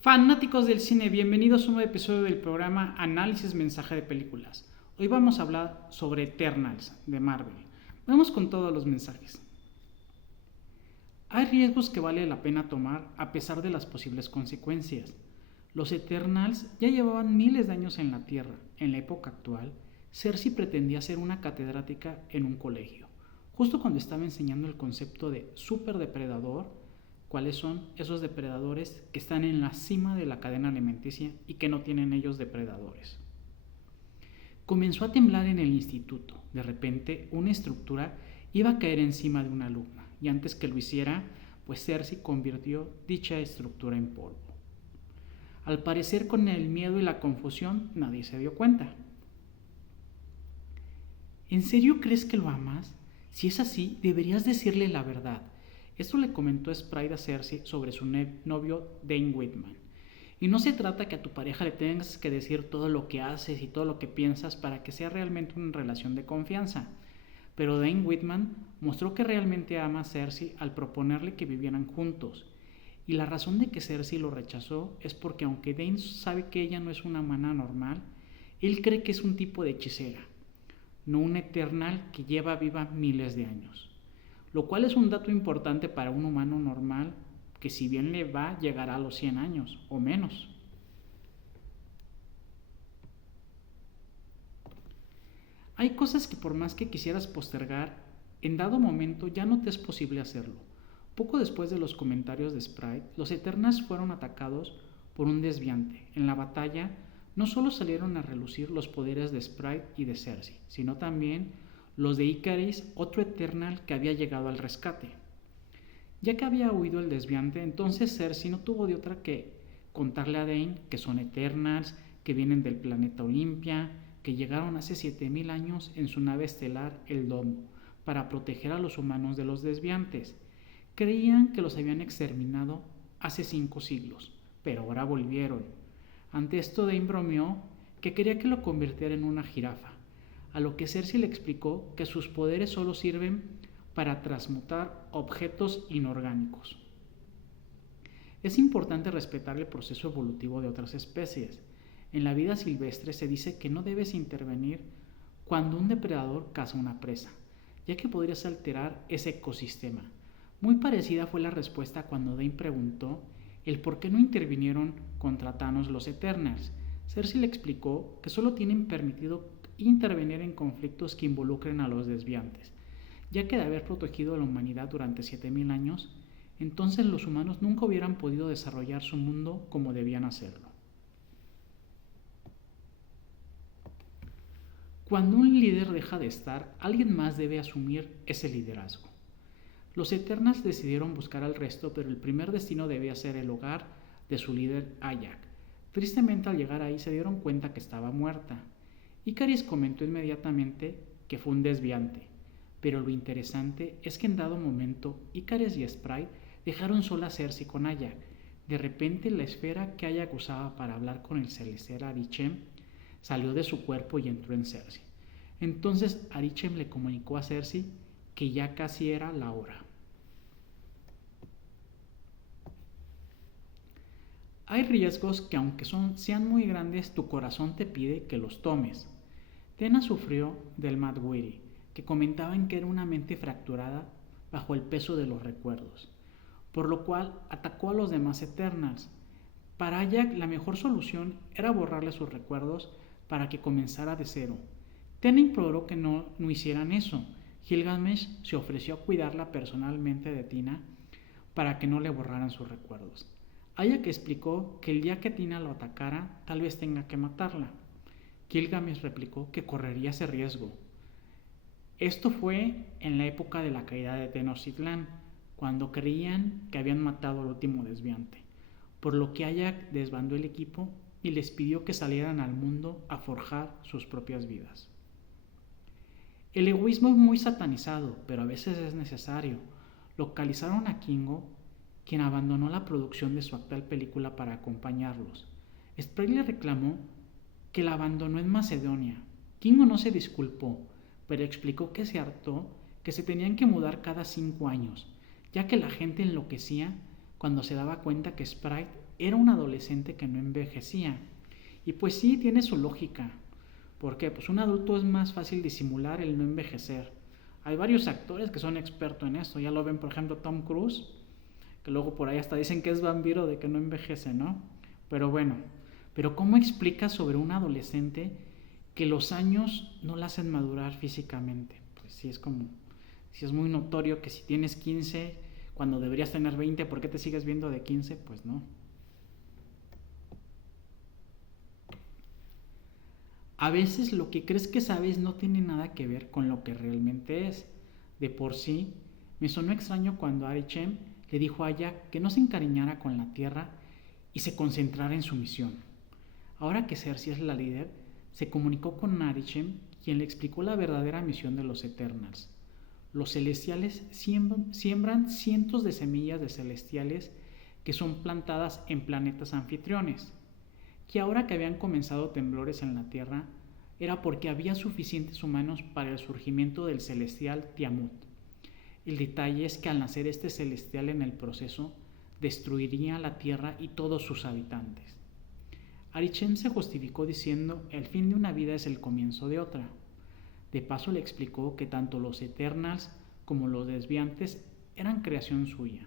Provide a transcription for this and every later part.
Fanáticos del cine, bienvenidos a un nuevo episodio del programa Análisis Mensaje de Películas. Hoy vamos a hablar sobre Eternals de Marvel. Vamos con todos los mensajes. Hay riesgos que vale la pena tomar a pesar de las posibles consecuencias. Los Eternals ya llevaban miles de años en la Tierra. En la época actual, Cersei pretendía ser una catedrática en un colegio, justo cuando estaba enseñando el concepto de superdepredador. ¿Cuáles son esos depredadores que están en la cima de la cadena alimenticia y que no tienen ellos depredadores? Comenzó a temblar en el instituto. De repente, una estructura iba a caer encima de una alumna, y antes que lo hiciera, pues Cersei convirtió dicha estructura en polvo. Al parecer, con el miedo y la confusión, nadie se dio cuenta. ¿En serio crees que lo amas? Si es así, deberías decirle la verdad. Esto le comentó Sprite a Cersei sobre su novio Dane Whitman. Y no se trata que a tu pareja le tengas que decir todo lo que haces y todo lo que piensas para que sea realmente una relación de confianza. Pero Dane Whitman mostró que realmente ama a Cersei al proponerle que vivieran juntos. Y la razón de que Cersei lo rechazó es porque aunque Dane sabe que ella no es una humana normal, él cree que es un tipo de hechicera, no un Eternal que lleva viva miles de años. Lo cual es un dato importante para un humano normal que, si bien le va, llegará a los 100 años o menos. Hay cosas que por más que quisieras postergar, en dado momento ya no te es posible hacerlo. Poco después de los comentarios de Sprite, los Eternals fueron atacados por un desviante. En la batalla no solo salieron a relucir los poderes de Sprite y de Cersei, sino también los de Ikaris, otro Eternal que había llegado al rescate. Ya que había huido el desviante, entonces Cersei no tuvo de otra que contarle a Dane que son Eternals, que vienen del planeta Olimpia, que llegaron hace 7000 años en su nave estelar, el Domo, para proteger a los humanos de los desviantes. Creían que los habían exterminado hace 5 siglos, pero ahora volvieron. Ante esto Dane bromeó que quería que lo convirtiera en una jirafa, a lo que Cersei le explicó que sus poderes solo sirven para transmutar objetos inorgánicos. Es importante respetar el proceso evolutivo de otras especies. En la vida silvestre se dice que no debes intervenir cuando un depredador caza una presa, ya que podrías alterar ese ecosistema. Muy parecida fue la respuesta cuando Dane preguntó el por qué no intervinieron contra Thanos los Eternals. Cersei le explicó que solo tienen permitido intervenir en conflictos que involucren a los desviantes, ya que de haber protegido a la humanidad durante 7000 años, entonces los humanos nunca hubieran podido desarrollar su mundo como debían hacerlo. Cuando un líder deja de estar, alguien más debe asumir ese liderazgo. Los Eternals decidieron buscar al resto, pero el primer destino debía ser el hogar de su líder Ajak. Tristemente, al llegar ahí se dieron cuenta que estaba muerta. Ikaris comentó inmediatamente que fue un desviante, pero lo interesante es que en dado momento Ikaris y Sprite dejaron sola a Cersei con Ajak. De repente la esfera que Ajak usaba para hablar con el celestial Arishem salió de su cuerpo y entró en Cersei. Entonces Arishem le comunicó a Cersei que ya casi era la hora. Hay riesgos que, aunque sean muy grandes, tu corazón te pide que los tomes. Tena sufrió del Mad Weary, que comentaban que era una mente fracturada bajo el peso de los recuerdos, por lo cual atacó a los demás Eternals. Para Ajak, la mejor solución era borrarle sus recuerdos para que comenzara de cero. Tena imploró que no hicieran eso. Gilgamesh se ofreció a cuidarla personalmente de Tina para que no le borraran sus recuerdos. Ajak explicó que el día que Tina lo atacara, tal vez tenga que matarla. Gilgamesh replicó que correría ese riesgo. Esto fue en la época de la caída de Tenochtitlán, cuando creían que habían matado al último desviante, por lo que Ajak desbandó el equipo y les pidió que salieran al mundo a forjar sus propias vidas. El egoísmo es muy satanizado, pero a veces es necesario. Localizaron a Kingo, quien abandonó la producción de su actual película para acompañarlos. Sprite le reclamó que la abandonó en Macedonia. Kingo no se disculpó, pero explicó que se hartó que se tenían que mudar cada 5 años, ya que la gente enloquecía cuando se daba cuenta que Sprite era un adolescente que no envejecía. Y pues sí, tiene su lógica. ¿Por qué? Pues un adulto es más fácil disimular el no envejecer. Hay varios actores que son expertos en esto. Ya lo ven, por ejemplo, Tom Cruise, que luego por ahí hasta dicen que es vampiro de que no envejece, ¿no? Pero bueno, pero ¿cómo explicas sobre un adolescente que los años no la hacen madurar físicamente? Pues sí, sí es muy notorio que si tienes 15, cuando deberías tener 20, ¿por qué te sigues viendo de 15? Pues no. A veces lo que crees que sabes no tiene nada que ver con lo que realmente es. De por sí, me sonó extraño cuando Arichem le dijo a Jack que no se encariñara con la Tierra y se concentrara en su misión. Ahora que Cersei es la líder, se comunicó con Arichem, quien le explicó la verdadera misión de los Eternals. Los celestiales siembran cientos de semillas de celestiales que son plantadas en planetas anfitriones, que ahora que habían comenzado temblores en la Tierra, era porque había suficientes humanos para el surgimiento del celestial Tiamut. El detalle es que al nacer este celestial en el proceso, destruiría la Tierra y todos sus habitantes. Arichem se justificó diciendo: el fin de una vida es el comienzo de otra. De paso le explicó que tanto los Eternals como los desviantes eran creación suya,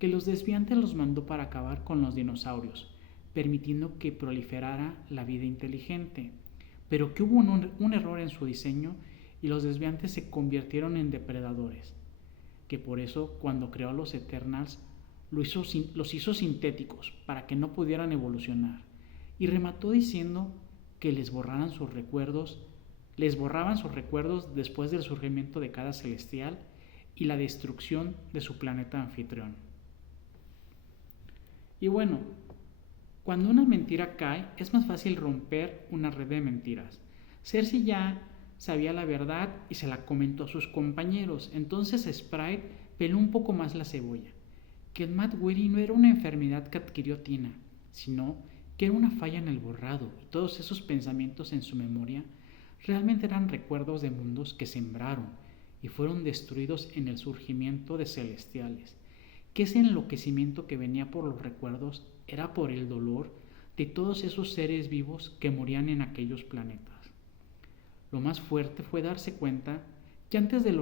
que los desviantes los mandó para acabar con los dinosaurios, permitiendo que proliferara la vida inteligente, pero que hubo un error en su diseño y los desviantes se convirtieron en depredadores, que por eso cuando creó a los Eternals los hizo sintéticos para que no pudieran evolucionar, y remató diciendo que les borraban sus recuerdos después del surgimiento de cada celestial y la destrucción de su planeta anfitrión. Y bueno, cuando una mentira cae, es más fácil romper una red de mentiras. Cersei ya sabía la verdad y se la comentó a sus compañeros. Entonces Sprite peló un poco más la cebolla, que el Mad Weary no era una enfermedad que adquirió Tina, sino que era una falla en el borrado, y todos esos pensamientos en su memoria realmente eran recuerdos de mundos que sembraron y fueron destruidos en el surgimiento de celestiales, que ese enloquecimiento que venía por los recuerdos era por el dolor de todos esos seres vivos que morían en aquellos planetas. Lo más fuerte fue darse cuenta que antes de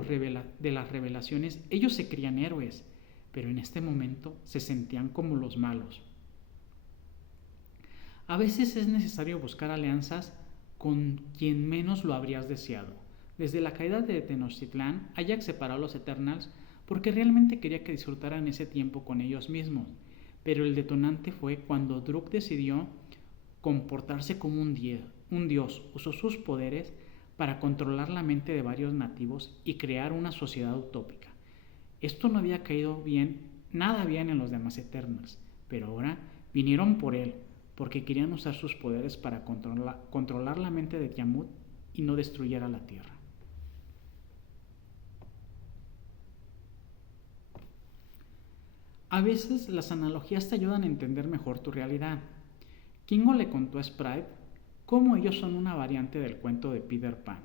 las revelaciones ellos se creían héroes, pero en este momento se sentían como los malos. A veces es necesario buscar alianzas con quien menos lo habrías deseado. Desde la caída de Tenochtitlán, Ajax separó a los Eternals porque realmente quería que disfrutaran ese tiempo con ellos mismos, pero el detonante fue cuando Druk decidió comportarse como un dios, usó sus poderes para controlar la mente de varios nativos y crear una sociedad utópica. Esto no había caído nada bien en los demás Eternals, pero ahora vinieron por él, porque querían usar sus poderes para controlar la mente de Tiamut y no destruyera la Tierra. A veces las analogías te ayudan a entender mejor tu realidad. Kingo le contó a Sprite cómo ellos son una variante del cuento de Peter Pan,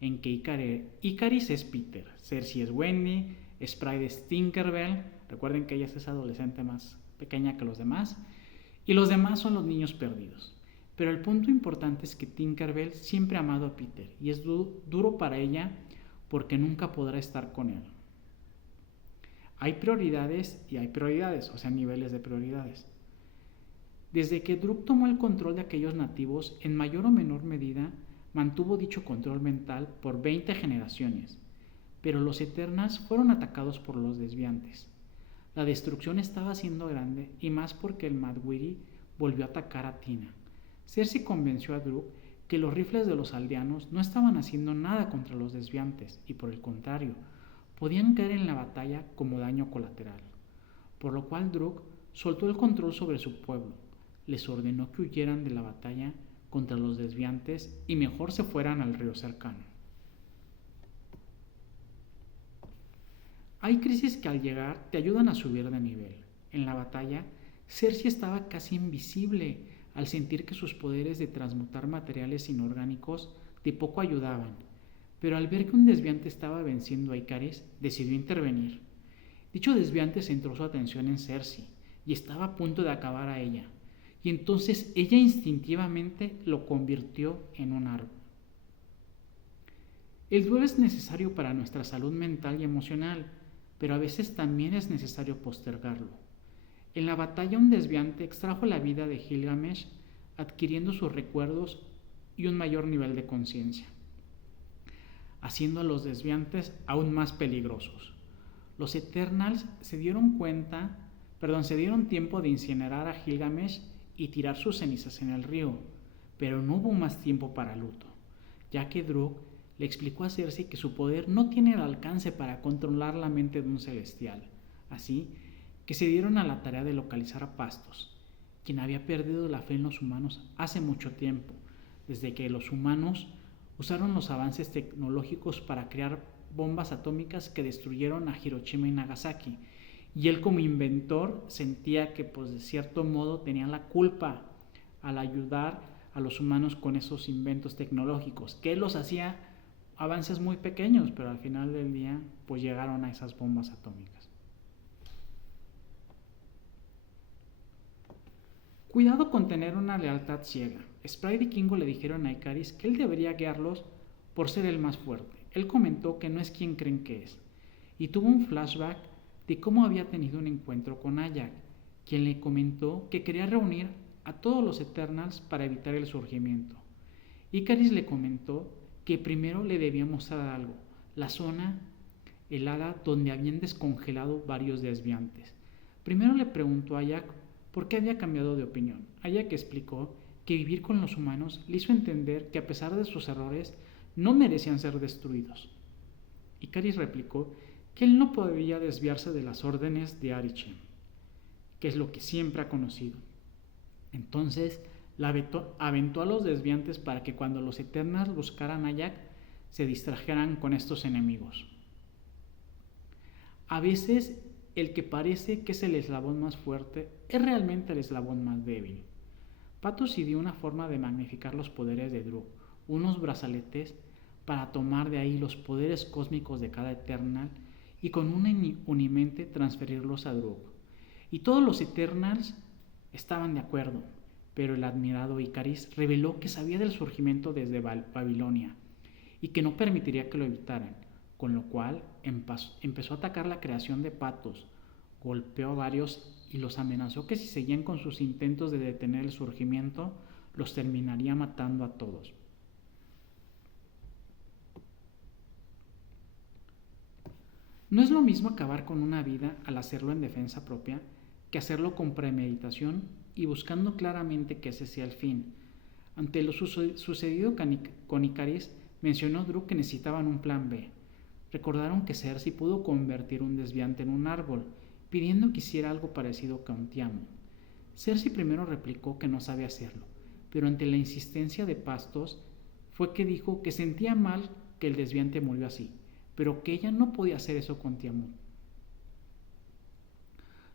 en que Icaris es Peter, Cersei es Wendy, Sprite es Tinkerbell, recuerden que ella es esa adolescente más pequeña que los demás, y los demás son los niños perdidos. Pero el punto importante es que Tinkerbell siempre ha amado a Peter y es duro para ella porque nunca podrá estar con él. Hay prioridades y hay prioridades, o sea, niveles de prioridades. Desde que Druk tomó el control de aquellos nativos, en mayor o menor medida, mantuvo dicho control mental por 20 generaciones, pero los Eternals fueron atacados por los desviantes. La destrucción estaba siendo grande y más porque el Mad Weary volvió a atacar a Tina. Cersei convenció a Druk que los rifles de los aldeanos no estaban haciendo nada contra los desviantes y por el contrario, podían caer en la batalla como daño colateral. Por lo cual Druk soltó el control sobre su pueblo, les ordenó que huyeran de la batalla contra los desviantes y mejor se fueran al río cercano. Hay crisis que al llegar te ayudan a subir de nivel. En la batalla, Cersei estaba casi invisible al sentir que sus poderes de transmutar materiales inorgánicos de poco ayudaban, pero al ver que un desviante estaba venciendo a Icaris, decidió intervenir. Dicho desviante centró su atención en Cersei y estaba a punto de acabar a ella, y entonces ella instintivamente lo convirtió en un árbol. El duelo es necesario para nuestra salud mental y emocional, pero a veces también es necesario postergarlo. En la batalla un desviante extrajo la vida de Gilgamesh, adquiriendo sus recuerdos y un mayor nivel de conciencia, haciendo a los desviantes aún más peligrosos. Los Eternals se dieron tiempo de incinerar a Gilgamesh y tirar sus cenizas en el río, pero no hubo más tiempo para luto, ya que Druk le explicó a Cersei que su poder no tiene el alcance para controlar la mente de un celestial. Así que se dieron a la tarea de localizar a Pastos, quien había perdido la fe en los humanos hace mucho tiempo, desde que los humanos usaron los avances tecnológicos para crear bombas atómicas que destruyeron a Hiroshima y Nagasaki. Y él, como inventor, sentía que de cierto modo tenía la culpa al ayudar a los humanos con esos inventos tecnológicos, que él los hacía avances muy pequeños, pero al final del día pues llegaron a esas bombas atómicas. Cuidado con tener una lealtad ciega. Sprite y Kingo le dijeron a Ikaris que él debería guiarlos por ser el más fuerte. Él comentó que no es quien creen que es, y tuvo un flashback de cómo había tenido un encuentro con Ajak, quien le comentó que quería reunir a todos los Eternals para evitar el surgimiento. Ikaris le comentó que primero le debía mostrar algo, la zona helada donde habían descongelado varios desviantes. Primero le preguntó a Ajak por qué había cambiado de opinión. Ajak explicó que vivir con los humanos le hizo entender que a pesar de sus errores no merecían ser destruidos. Ikaris replicó que él no podía desviarse de las órdenes de Arishem, que es lo que siempre ha conocido. Entonces la aventó a los desviantes para que cuando los Eternals buscaran a Ajak se distrajeran con estos enemigos. A veces el que parece que es el eslabón más fuerte es realmente el eslabón más débil. Patos ideó una forma de magnificar los poderes de Druk, unos brazaletes para tomar de ahí los poderes cósmicos de cada Eternal y con un unimente transferirlos a Druk. Y todos los Eternals estaban de acuerdo, pero el admirado Ikaris reveló que sabía del surgimiento desde Babilonia y que no permitiría que lo evitaran, con lo cual empezó a atacar la creación de Patos, golpeó a varios y los amenazó que si seguían con sus intentos de detener el surgimiento, los terminaría matando a todos. No es lo mismo acabar con una vida al hacerlo en defensa propia que hacerlo con premeditación y buscando claramente que ese sea el fin. Ante lo sucedido con Ikaris, mencionó Druk que necesitaban un plan B. Recordaron que Cersei pudo convertir un desviante en un árbol, pidiendo que hiciera algo parecido con Tiamut. Cersei primero replicó que no sabía hacerlo, pero ante la insistencia de Pastos fue que dijo que sentía mal que el desviante murió así, pero que ella no podía hacer eso con Tiamut.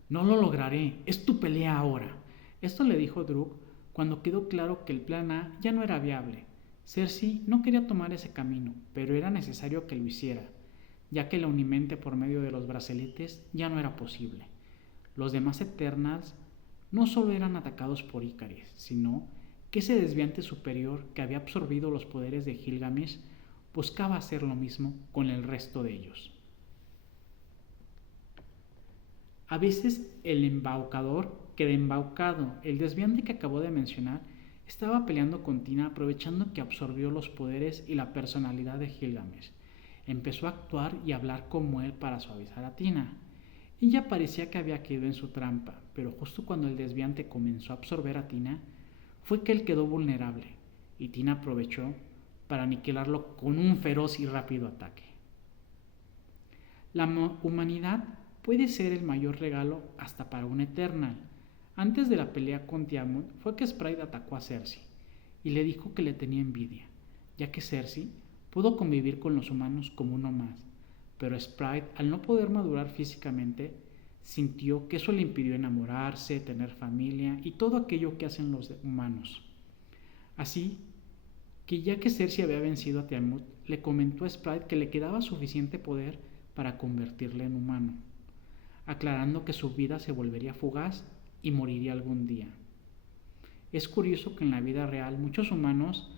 No lo lograré, es tu pelea ahora. Esto le dijo Druk cuando quedó claro que el plan A ya no era viable. Cersei no quería tomar ese camino, pero era necesario que lo hiciera, ya que la unimente por medio de los brazaletes ya no era posible. Los demás Eternals no solo eran atacados por Ikaris, sino que ese desviante superior que había absorbido los poderes de Gilgamesh buscaba hacer lo mismo con el resto de ellos. A veces el embaucador queda embaucado. El desviante que acabo de mencionar estaba peleando con Tina aprovechando que absorbió los poderes y la personalidad de Gilgamesh. Empezó a actuar y hablar como él para suavizar a Tina. Ella parecía que había caído en su trampa, pero justo cuando el desviante comenzó a absorber a Tina, fue que él quedó vulnerable, y Tina aprovechó para aniquilarlo con un feroz y rápido ataque. La humanidad puede ser el mayor regalo hasta para un Eternal. Antes de la pelea con Tiamut fue que Sprite atacó a Cersei y le dijo que le tenía envidia, ya que Cersei pudo convivir con los humanos como uno más, pero Sprite, al no poder madurar físicamente, sintió que eso le impidió enamorarse, tener familia y todo aquello que hacen los humanos. Así que ya que Cersei había vencido a Tiamut, le comentó a Sprite que le quedaba suficiente poder para convertirle en humano. aclarando que su vida se volvería fugaz y moriría algún día. Es curioso que en la vida real muchos humanos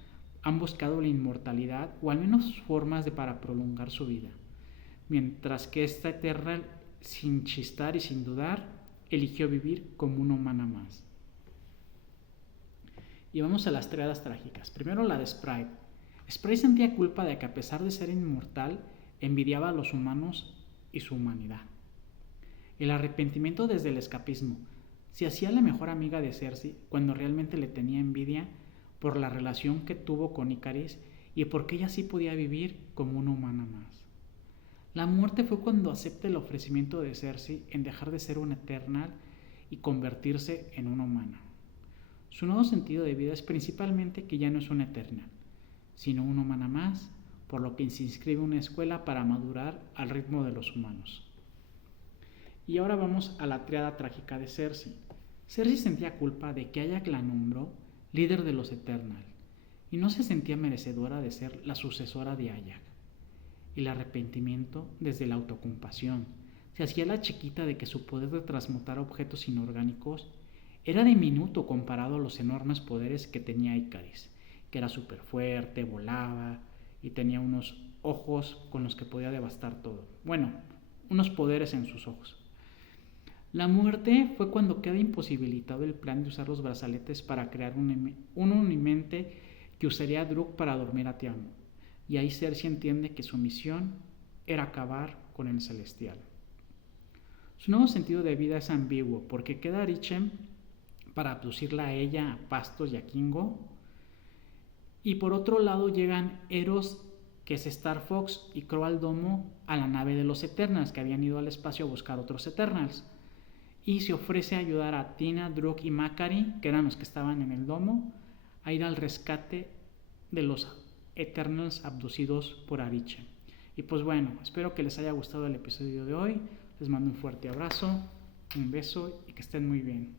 han buscado la inmortalidad o al menos formas para prolongar su vida, mientras que esta Eternal, sin chistar y sin dudar, eligió vivir como una humana más. Y vamos a las triadas trágicas. Primero la de Sprite. Sprite sentía culpa de que a pesar de ser inmortal, envidiaba a los humanos y su humanidad. El arrepentimiento desde el escapismo. Se hacía la mejor amiga de Cersei cuando realmente le tenía envidia por la relación que tuvo con Ikaris y porque ella sí podía vivir como una humana más. La muerte fue cuando acepta el ofrecimiento de Cersei en dejar de ser una Eternal y convertirse en una humana. Su nuevo sentido de vida es principalmente que ya no es una Eternal, sino una humana más, por lo que se inscribe en una escuela para madurar al ritmo de los humanos. Y ahora vamos a la triada trágica de Cersei. Cersei sentía culpa de que Ayak la nombró líder de los Eternal, y no se sentía merecedora de ser la sucesora de Ayak. El arrepentimiento desde la autocompasión. Se hacía la chiquita de que su poder de transmutar objetos inorgánicos era diminuto comparado a los enormes poderes que tenía Ikaris, que era súper fuerte, volaba y tenía unos ojos con los que podía devastar todo. Bueno, unos poderes en sus ojos. La muerte fue cuando queda imposibilitado el plan de usar los brazaletes para crear un unimente que usaría a Droog para dormir a Tiamo. Y ahí Cersei entiende que su misión era acabar con el Celestial. Su nuevo sentido de vida es ambiguo, porque queda Richem para abducirla a ella, a Pastos y a Kingo. Y por otro lado llegan Eros, que es Star Fox, y Croal Domo a la nave de los Eternals, que habían ido al espacio a buscar otros Eternals. Y se ofrece a ayudar a Tina, Droog y Makari, que eran los que estaban en el domo, a ir al rescate de los Eternals abducidos por Ariche. Y pues bueno, espero que les haya gustado el episodio de hoy. Les mando un fuerte abrazo, un beso y que estén muy bien.